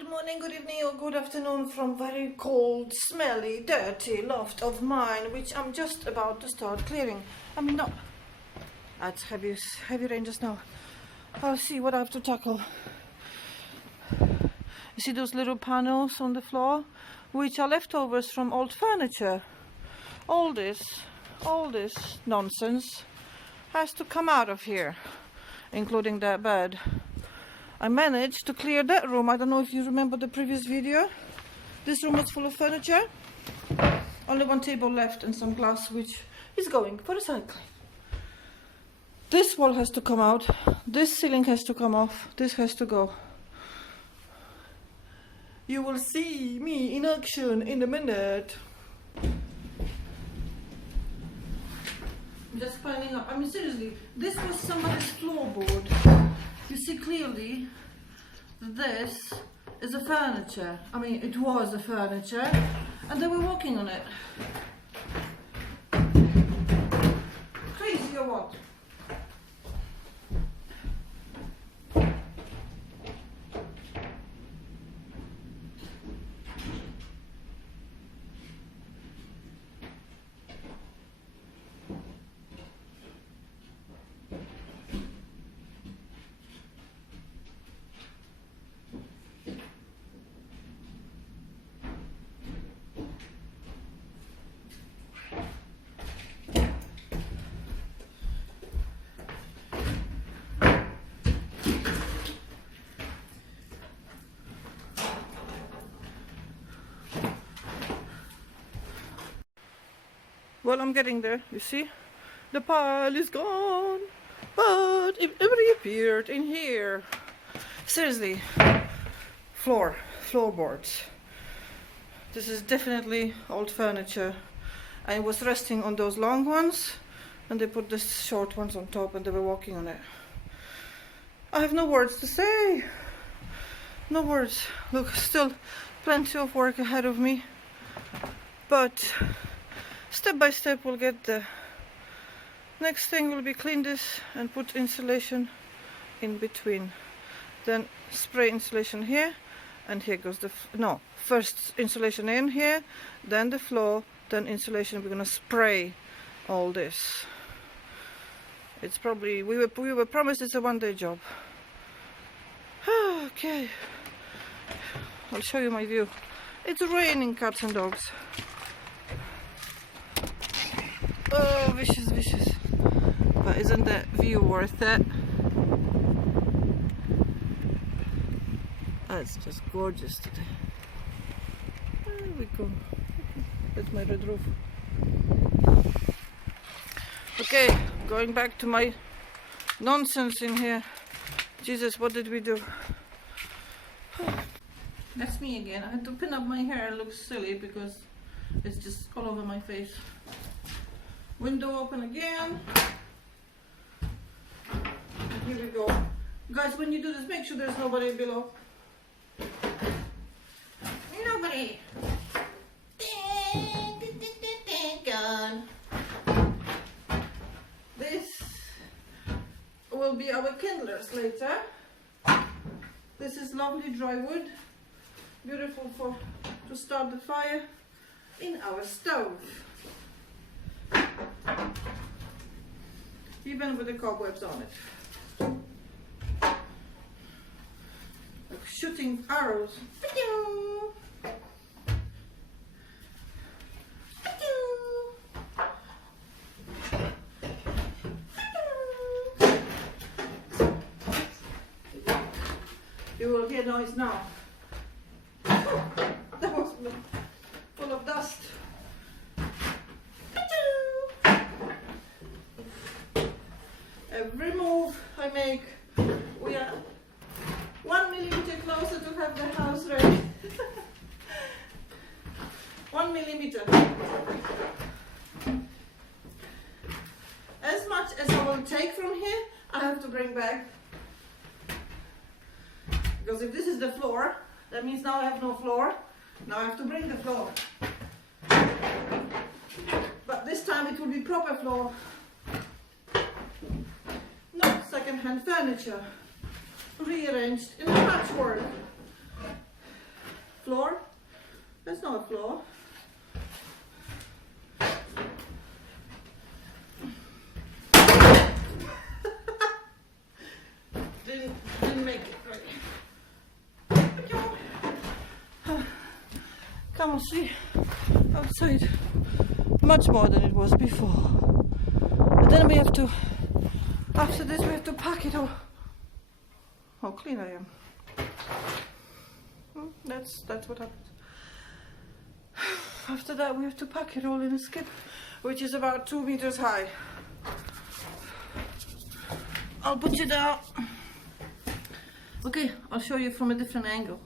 Good morning, good evening or good afternoon from very cold, smelly, dirty loft of mine, which I'm just about to start clearing. I mean, not. That's heavy rain just now. I'll see what I have to tackle. You see those little panels on the floor, which are leftovers from old furniture. All this nonsense has to come out of here, including that bed. I managed to clear that room. I don't know if you remember the previous video. This room was full of furniture. Only one table left and some glass, which is going for recycling. This wall has to come out. This ceiling has to come off. This has to go. You will see me in action in a minute. I'm just piling up. I mean, seriously, this was somebody's floorboard. You see clearly this is a furniture. I mean, it was a furniture, and they were walking on it. Crazy or what? Well, I'm getting there, you see? The pile is gone, but it reappeared in here. Seriously, floorboards. This is definitely old furniture. I was resting on those long ones, and they put the short ones on top, and they were walking on it. I have no words to say. No words. Look, still plenty of work ahead of me, but step by step we'll get there. Next thing will be clean this and put insulation in between. Then spray insulation here, and here goes the first insulation in here, then the floor, then insulation. We're gonna spray all this. It's probably we were promised it's a one-day job. Okay, I'll show you my view. It's raining cats and dogs. Oh, vicious. But isn't that view worth it? Oh, it's just gorgeous today. There we go. That's my red roof. Okay, going back to my nonsense in here. Jesus, what did we do? That's me again. I had to pin up my hair. It looks silly because it's just all over my face. Window open again. And here we go. Guys, when you do this, make sure there's nobody below. Nobody. Gone. This will be our kindlers later. This is lovely dry wood. Beautiful to start the fire in our stove. Even with the cobwebs on it. Like shooting arrows. You will hear noise now. That was full of dust. Every move I make, we are 1 millimeter closer to have the house ready. 1 millimeter. As much as I will take from here, I have to bring back. Because if this is the floor, that means now I have no floor. Now I have to bring the floor. But this time it will be proper floor. Not second-hand furniture. Rearranged in a patchwork. Come on, see outside. Much more than it was before. But then we have to, after this we have to pack it all. How clean I am. That's what happened. After that we have to pack it all in a skip, which is about 2 meters high. I'll put you down. Okay, I'll show you from a different angle.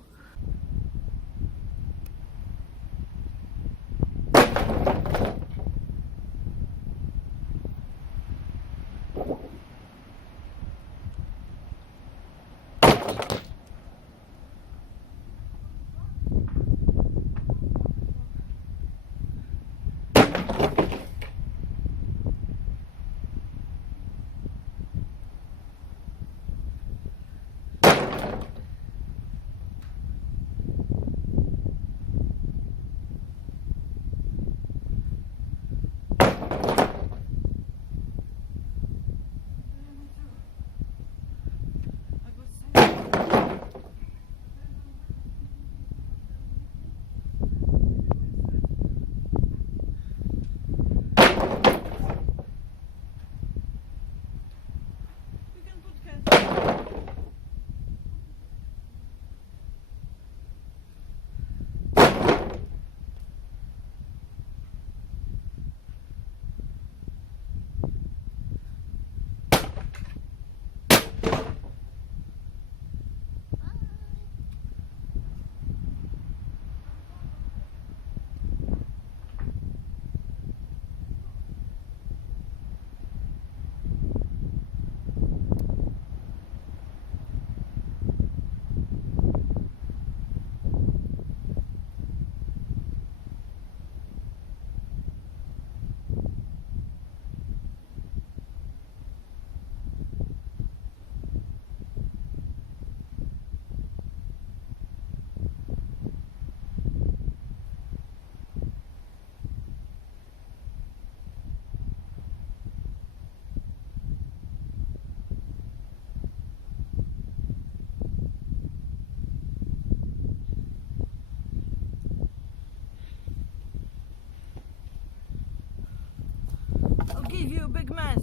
Give you a big mess.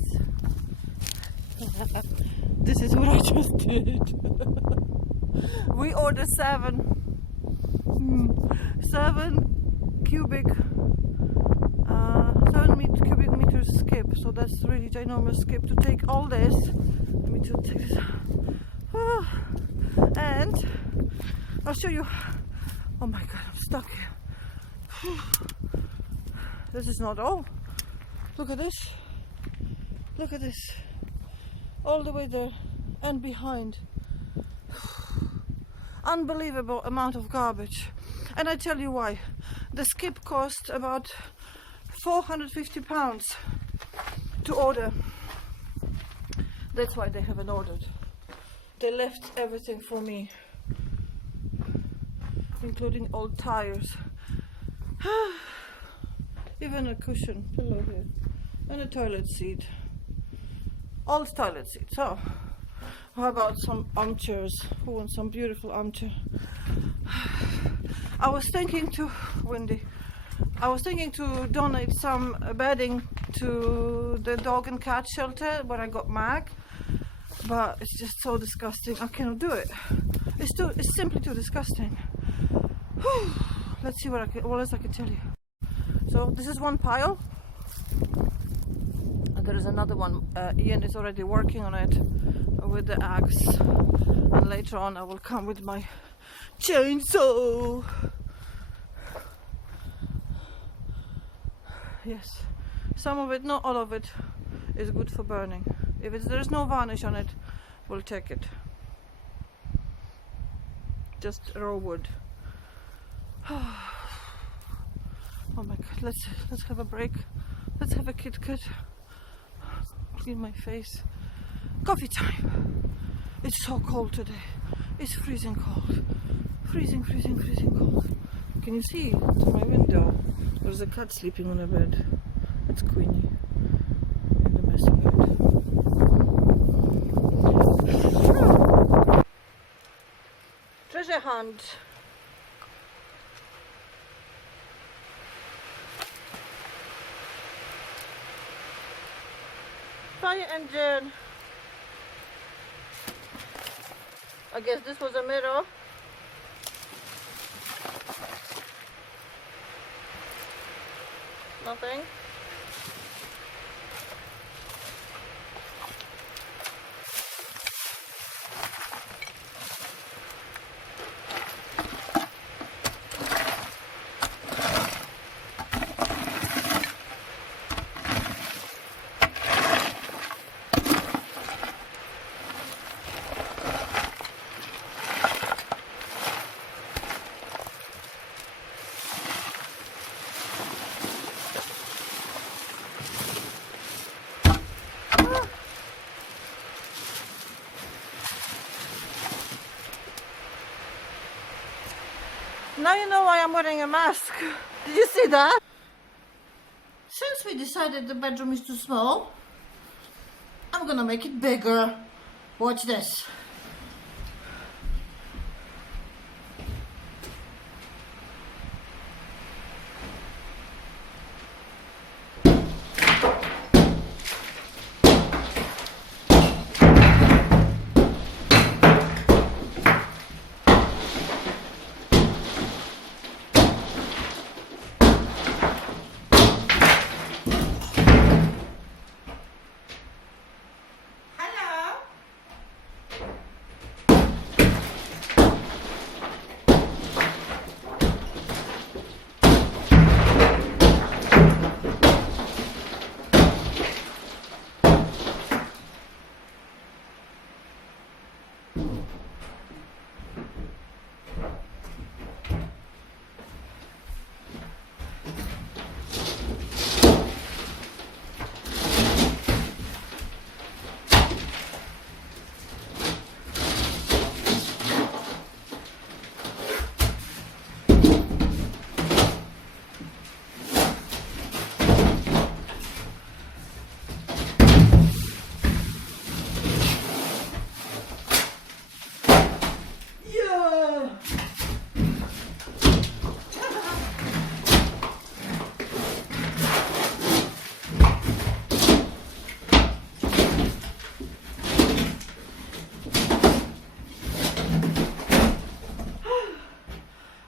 This is what I just did. We ordered 7 cubic cubic meters skip, so that's really ginormous skip to take all this. Let me just take this. And I'll show you. Oh my god, I'm stuck here. This is not all. Look at this. Look at this. All the way there and behind. Unbelievable amount of garbage. And I tell you why. The skip cost about £450 to order. That's why they haven't ordered. They left everything for me, including old tires. Even a cushion pillow here. And a toilet seat. Old toilet seat. So, how about some armchairs? Who wants some beautiful armchair? I was thinking to donate some bedding to the dog and cat shelter where I got Mag, but it's just so disgusting. I cannot do it. It's simply too disgusting. Let's see what else I can tell you. So this is one pile. And there is another one. Ian is already working on it with the axe, and later on I will come with my chainsaw. Yes, some of it, not all of it, is good for burning. If there's no varnish on it, we'll take it. Just raw wood. Oh my god, let's have a break. Let's have a Kit Kat. Clean my face. Coffee time. It's so cold today. It's freezing cold. Freezing cold. Can you see to my window? There's a cat sleeping on a bed. It's Queenie in the messy bed. Treasure hunt. Fire engine. I guess this was a mirror. Nothing. Now you know why I'm wearing a mask. Did you see that? Since we decided the bedroom is too small, I'm gonna make it bigger. Watch this.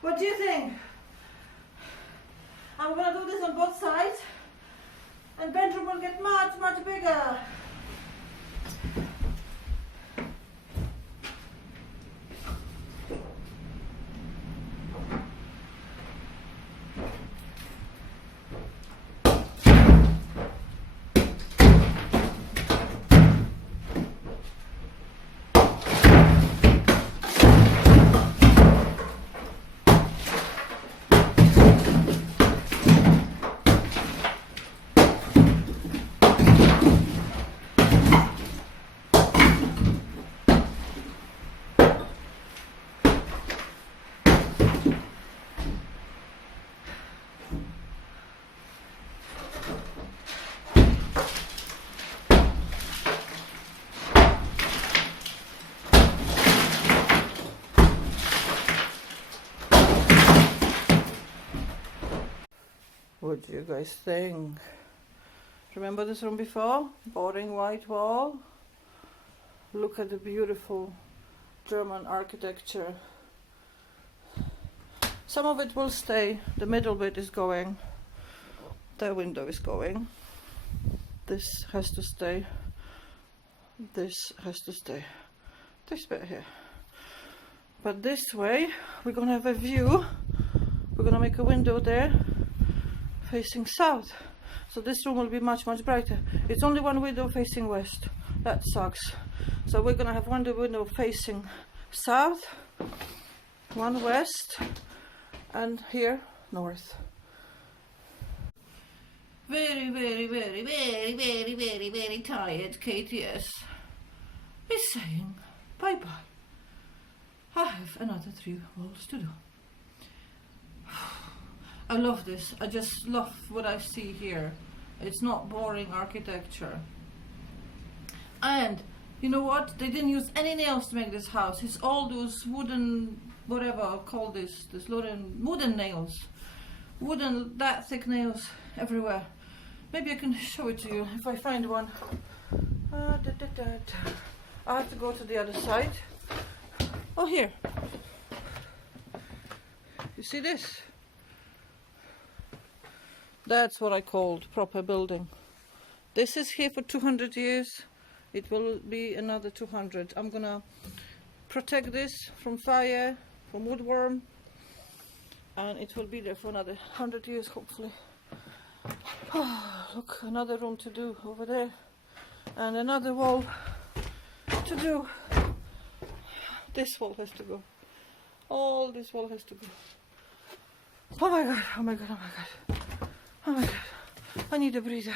What do you think? I'm gonna do this on both sides, and bedroom will get much, much bigger. What do you guys think? Remember this room before? Boring white wall. Look at the beautiful German architecture. Some of it will stay. The middle bit is going. The window is going. This has to stay. This has to stay. This bit here. But this way, we're gonna have a view. We're gonna make a window there facing south. So this room will be much, much brighter. It's only one window facing west. That sucks. So we're gonna have one window facing south, one west, and here north. Very, very, very, very, very, very, very tired KTS is saying bye-bye. I have another 3 walls to do. I love this. I just love what I see here. It's not boring architecture. And you know what? They didn't use any nails to make this house. It's all those wooden, whatever I call this wooden nails. Wooden, that thick nails everywhere. Maybe I can show it to you if I find one. I have to go to the other side. Oh, here. You see this? That's what I called proper building. This is here for 200 years. It will be another 200. I'm gonna protect this from fire, from woodworm, and it will be there for another 100 years, hopefully. Oh, look, another room to do over there, and another wall to do. This wall has to go. All this wall has to go. Oh my god, oh my god, oh my god. Oh my god. I need a breather.